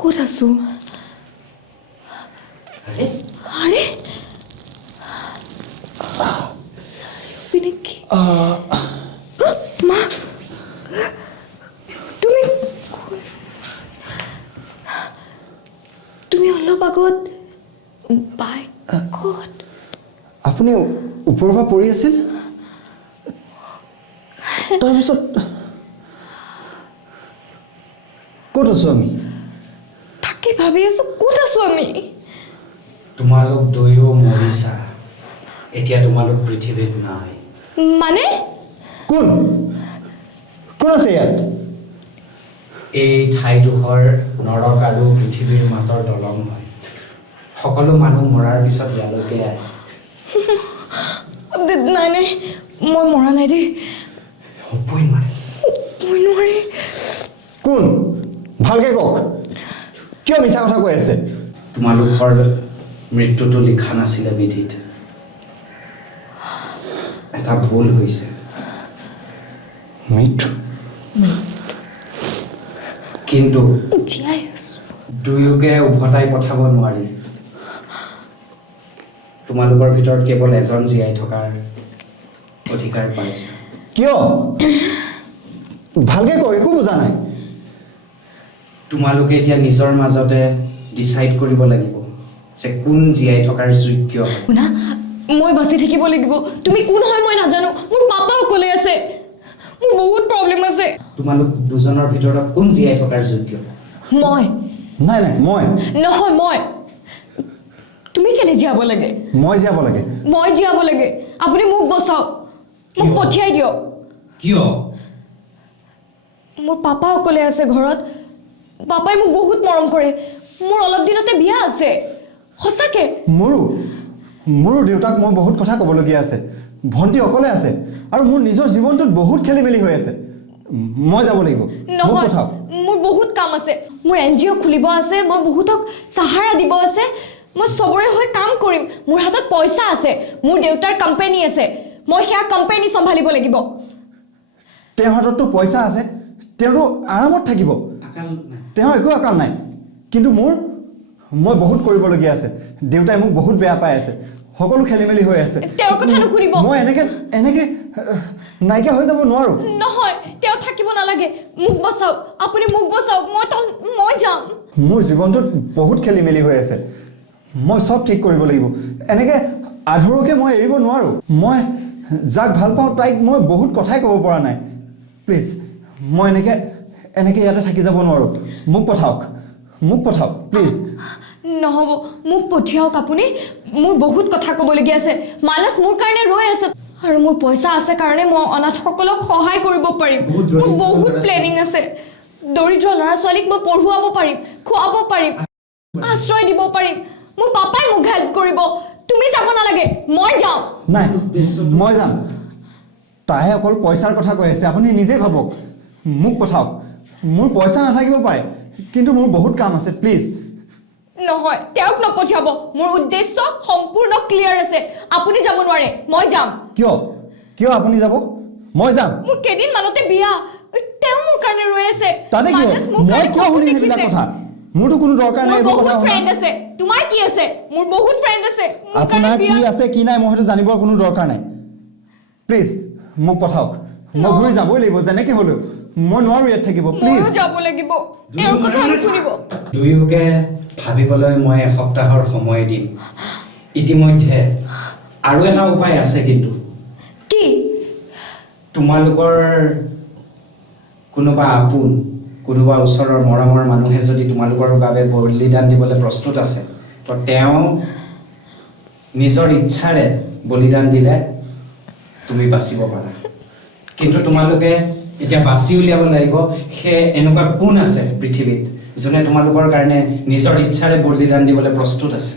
ক'ত আছো আৰে আৰে পিনকি মা তুমি অলপ আগত বাইকত আপুনি ওপৰৰ পৰা পৰি আছিল তাৰপিছত ক'ত আছো আমি তাকে ভাবি আছো ক'ত আছো আমি তোমালোক দুয়ো মৰিছা এতিয়া তোমালোক পৃথিৱীত নাই মানে কোন আছে ইয়াত এই ঠাইডোখৰ নৰক আৰু পৃথিৱীৰ মাজৰ দলং হয় সকলো মানুহ মৰাৰ পিছত ইয়ালৈকে আহে নাই নাই মই মৰা নাই দেই হ'বই নোৱাৰে মই নোৱাৰি কোন ভালকে কওক কিয় মিছা কথা কৈ আছে তোমালোকৰ মৃত্যুটো লিখা নাছিলে বিধিত এটা ভুল হৈছে মৃত্যু কিন্তু জীয়াই আছো দুয়োকে উভতাই পঠাব নোৱাৰি তোমালোকৰ ভিতৰত কেৱল এজন জীয়াই থকাৰ অধিকাৰ পাইছে কিয় ভালকে কওক একো বুজা নাই তোমালোকে এতিয়া নিজৰ মাজতে ডিচাইড কৰিব লাগিব যে কোন জীয়াই থকাৰ যোগ্য শুনা মই বাচি থাকিব লাগিব তুমি কোন হয় মই নাজানো মোৰ পাপা অকলে আছে মোৰ বহুত প্ৰব্লেম আছে তোমালোক দুজনৰ ভিতৰত কোন জীয়াই থকাৰ যোগ্য মই নাই মই নহয় মই তুমি কেলে জীয়াব লাগে মই জীয়াব লাগে মই জীয়াব লাগে আপুনি মোক বচাওক মোক পঠিয়াই দিয়ক কিয় মোৰ পাপা অকলে আছে ঘৰত পাপাই মোক বহুত মৰম কৰে মোৰ অলপ দিনতে বিয়া আছে সঁচাকে মোৰো দেউতাক মই বহুত কথা ক'বলগীয়া আছে ভণ্টি অকলে আছে আৰু মোৰ নিজৰ জীৱনটোত বহুত খেলি মেলি হৈ আছে মই যাব লাগিব নহয় মোৰ বহুত কাম আছে মোৰ এনজিঅ খুলিব আছে মই বহুতক সাহাৰা দিব আছে মই সবৰে হৈ কাম কৰিম মোৰ হাতত পইচা আছে মোৰ দেউতাৰ কোম্পানী আছে মই হেয়া কোম্পানী চম্ভালিব লাগিব তেওঁৰ হাতততো পইচা আছে তেওঁতো আৰামত থাকিব তেওঁৰ একো আকাল নাই কিন্তু মই বহুত কৰিবলগীয়া আছে দেউতাই মোক বহুত বেয়া পাই আছে সকলো খেলি মেলি হৈ আছে তেওঁৰ কথা নুশুনিব মই এনেকে নাইকিয়া হৈ যাব নোৱাৰো নহয় তেওঁ থাকিব নালাগে মোক বচাওক আপুনি মোক বচাওক মই যাম মোৰ জীৱনটোত বহুত খেলি মেলি হৈ আছে মই সব ঠিক কৰিব লাগিব এনেকে আধৰুকে মই এৰিব নোৱাৰো মই যাক ভাল পাওঁ তাইক মই বহুত কথাই ক'ব পৰা নাই প্লিজ মই এনেকে ইয়াতে থাকি যাব নোৱাৰো মোক পঠাওক প্লিজ নহব মোক পঠিয়াওক আপুনি মোৰ বহুত কথা ক'বলগীয়া আছে মানস মোৰ কাৰণে ৰৈ আছে আৰু মোৰ পইচা আছে কাৰণে মই অনাথসকলক সহায় কৰিব পাৰিম মোৰ বহুত প্লেনিং আছে দৰিদ্ৰ ল'ৰা ছোৱালীক মই পঢ়ুৱাব পাৰিম খুৱাব পাৰিম আশ্ৰয় দিব পাৰিম মোৰ পাপাই মোক হেল্প কৰিব তুমি যাব নালাগে মই যাম নাই মই যাম তাই অকল পইচাৰ কথা কৈ আছে আপুনি নিজে ভাবক মোক পঠাওক মোৰ পইচা নাথাকিব পাৰে কিন্তু মোৰ বহুত কাম আছে প্লিজ নহয় তেওঁক নপঠিয়াব মোৰ উদ্দেশ্য সম্পূৰ্ণ ক্লিয়াৰ আছে আপুনি যাব নোৱাৰে মই যাম কিয় আপুনি যাব মই যাম মোৰ কেদিন মানতে বিয়া তেওঁ মোৰ কাৰণে ৰৈ আছে তাতে কি মই কিয় শুনিম সেইবিলাক কথা মোৰতো কোনো দৰকাৰ নাই এইবোৰ কথা ফ্ৰেণ্ড আছে তোমাৰ কি আছে মোৰ বহুত ফ্ৰেণ্ড আছে আপোনাৰ কি আছে কি নাই মই হয়তো জানিবৰ কোনো দৰকাৰ নাই প্লিজ মোক পঠাওক মই ঘূৰি যাবই লাগিব যেনেকে হ'লেও মই নোৱাৰো ইয়াত থাকিব প্লিজ যাব লাগিব তেওঁৰ কথা শুনিব দুয়োকে ভাবিবলৈ মই এসপ্তাহৰ সময় দিম ইতিমধ্যে আৰু এটা উপায় আছে কিন্তু কি তোমালোকৰ কোনোবা আপোন কোনোবা ওচৰৰ মৰমৰ মানুহে যদি তোমালোকৰ বাবে বলিদান দিবলৈ প্ৰস্তুত আছে তো তেওঁ নিজৰ ইচ্ছাৰে বলিদান দিলে তুমি বাচিব পাৰা কিন্তু তোমালোকে এতিয়া বাছি উলিয়াব লাগিব সে এনেকুৱা কোন আছে পৃথিৱীত যোনে তোমালোকৰ কাৰণে নিজৰ ইচ্ছাৰে বলিদান দিবলৈ প্ৰস্তুত আছে